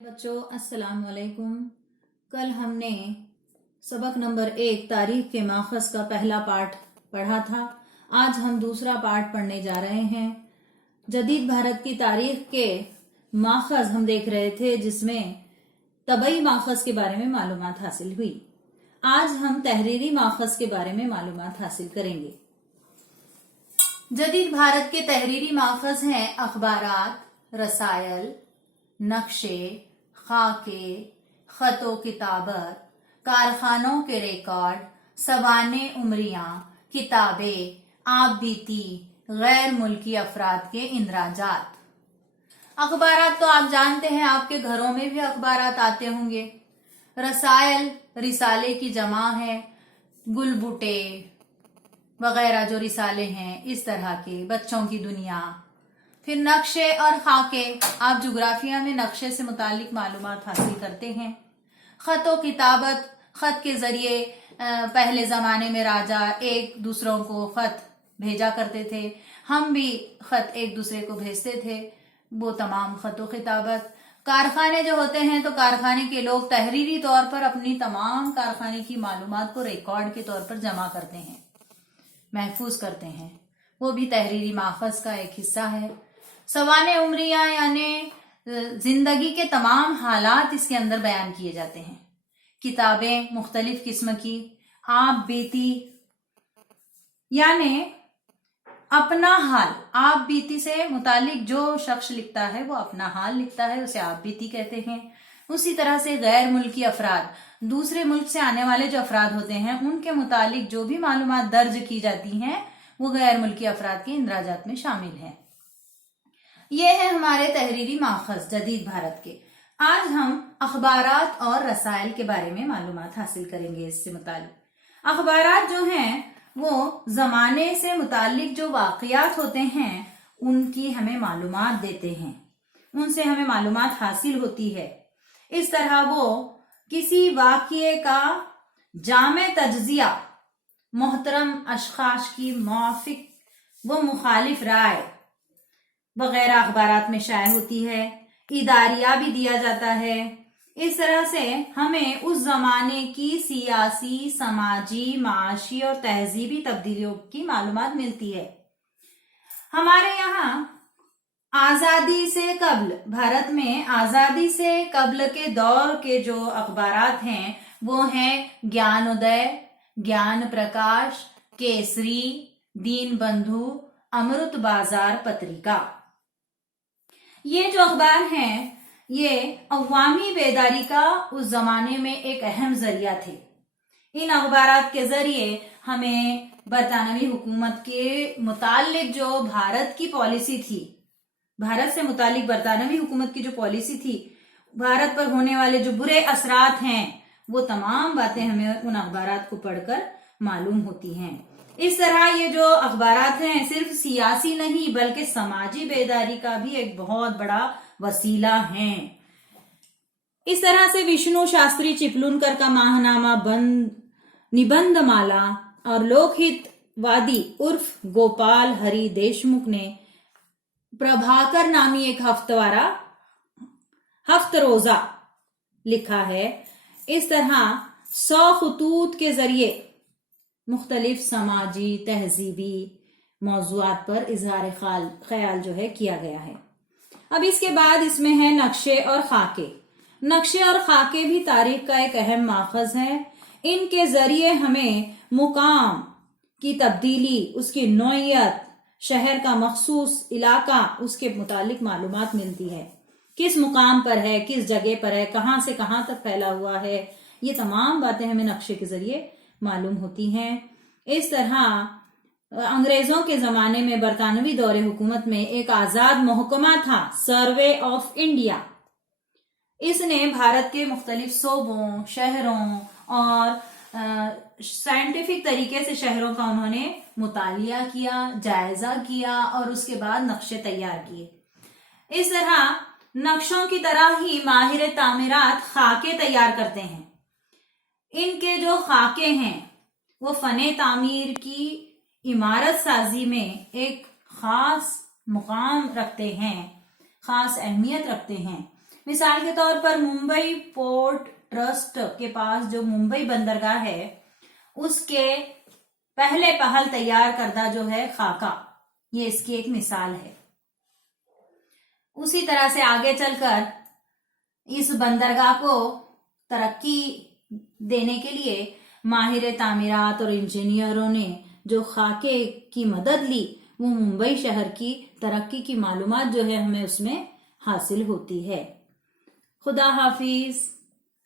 बच्चों अस्सलाम वालेकुम। कल हमने सबक नंबर 1 तारीख के माखज़ का पहला पार्ट पढ़ा था। आज हम दूसरा पार्ट पढ़ने जा रहे हैं। जदीद भारत की तारीख के माखज़ हम देख रहे थे, जिसमें तबई माखज़ के बारे में मालूमात हासिल हुई। आज हम तहरीरी माखज़ के बारे में मालूमात हासिल करेंगे। जदीद भारत के तहरीरी माखज़ हैं अखबारात, रसायल, नक्शे, खाके, खतो किताबत, कारखानों के रिकॉर्ड, सवाने उमरियां, किताबें, आप बीती, गैर मुल्की अफराद के इंदराजात। अखबारात तो आप जानते हैं, आपके घरों में भी अखबारात आते होंगे। रसायल रिसाले की जमा है, गुलबुटे वगैरह जो रिसाले हैं, इस तरह के बच्चों की दुनिया। फिर नक्शे और खाके, आप जुग्राफिया में नक्शे से मुतालिक मालूमात हासिल करते हैं। खतो किताबत, खत के जरिए पहले जमाने में राजा एक दूसरों को खत भेजा करते थे, हम भी खत एक दूसरे को भेजते थे, वो तमाम खतो किताबत। कारखाने जो होते हैं, तो कारखाने के लोग तहरीरी तौर पर अपनी तमाम कारखाने की मालूमात को रिकॉर्ड के तौर पर जमा करते हैं, महफूज करते हैं, वो भी तहरीरी माखज़ का एक हिस्सा है। सवाने उमरिया यानी जिंदगी के तमाम हालात इसके अंदर बयान किए जाते हैं। किताबें मुख्तलिफ किस्म की, आप बीती यानी अपना हाल, आप बीती से मुतालिक जो शख्स लिखता है वो अपना हाल लिखता है, उसे आप बीती कहते हैं। उसी तरह से गैर मुल्की अफराद, दूसरे मुल्क से आने वाले जो अफराद होते हैं, उनके मुतालिक जो भी मालूमात दर्ज की जाती हैं, वो गैर मुल्की अफराद के इंदराजात में शामिल हैं। ये है हमारे तहरीरी माखज़ जदीद भारत के। आज हम अखबारात और रसायल के बारे में मालूमात हासिल करेंगे। इससे मुतालिक अखबारात जो हैं, वो जमाने से मुतालिक जो वाक़यात होते हैं, उनकी हमें मालूमात देते हैं, उनसे हमें मालूमात हासिल होती है। इस तरह वो किसी वाक़ये का जामे तज्ज़िया, मोहतरम अशख़ास की मौफ़िक व मुखालिफ राय वगैरह अखबारात में शाया होती है। इदारिया भी दिया जाता है। इस तरह से हमें उस जमाने की सियासी, समाजी, माशी और तहजीबी तब्दीलियों की मालूमात मिलती है। हमारे यहाँ आजादी से कब्ल, भारत में आजादी से कब्ल के दौर के जो अखबारात हैं, वो हैं ज्ञानोदय, ज्ञान प्रकाश, केसरी, दीन बंधु, अमृत बाजार पत्रिका। ये जो अखबार हैं, ये अवामी बेदारी का उस जमाने में एक अहम जरिया थे। इन अखबारात के जरिए हमें बरतानवी हुकूमत के मुतालिक जो भारत की पॉलिसी थी, भारत से मुतालिक बरतानवी हुकूमत की जो पॉलिसी थी, भारत पर होने वाले जो बुरे असरात हैं, वो तमाम बातें हमें उन अखबारात को पढ़कर मालूम होती हैं। इस तरह ये जो अखबारात हैं, सिर्फ सियासी नहीं बल्कि समाजी बेदारी का भी एक बहुत बड़ा वसीला हैं। इस तरह से विष्णु शास्त्री चिपलूनकर का माहनामा, निबंध माला और लोकहितवादी उर्फ गोपाल हरि देशमुख ने प्रभाकर नामी एक हफ्तरोजा लिखा है। इस तरह 100 खतूत के जरिए मुख्तलिफ समाजी, तहजीबी मौज़ूआत पर इजहार ख्याल जो है किया गया है। अब इसके बाद इसमें है नक्शे और खाके। नक्शे और खाके भी तारीख का एक अहम माखज़ है। इनके जरिए हमें मुकाम की तब्दीली, उसकी नौइयत, शहर का मखसूस इलाका, उसके मुतालिक मालूमात मिलती है। किस मुकाम पर है, किस जगह पर है, कहाँ से कहाँ तक फैला हुआ है, ये तमाम बातें हमें नक्शे के जरिए मालूम होती हैं। इस तरह अंग्रेजों के जमाने में बरतानवी दौरे हुकूमत में एक आजाद महकमा था, सर्वे ऑफ इंडिया। इसने भारत के मुख्तलिफ सूबों, शहरों और साइंटिफिक तरीके से शहरों का उन्होंने मुतालिया किया, जायजा किया और उसके बाद नक्शे तैयार किए। इस तरह नक्शों की तरह ही माहिर तामीरात खाके तैयार करते हैं। इनके जो खाके हैं, वो फने तामीर की इमारत साजी में एक खास मुकाम रखते हैं, खास अहमियत रखते हैं। مثال کے طور پر ممبئی پورٹ ٹرسٹ کے پاس جو ممبئی بندرگاہ ہے اس کے پہلے پہل تیار کردہ جو ہے خاکہ، یہ اس کی ایک مثال ہے۔ اسی طرح سے آگے چل کر اس بندرگاہ کو ترقی دینے کے لیے ماہر تعمیرات اور انجینئروں نے جو خاکے کی مدد لی، وہ ممبئی شہر کی ترقی کی معلومات جو ہے ہمیں اس میں حاصل ہوتی ہے۔ خدا حافظ۔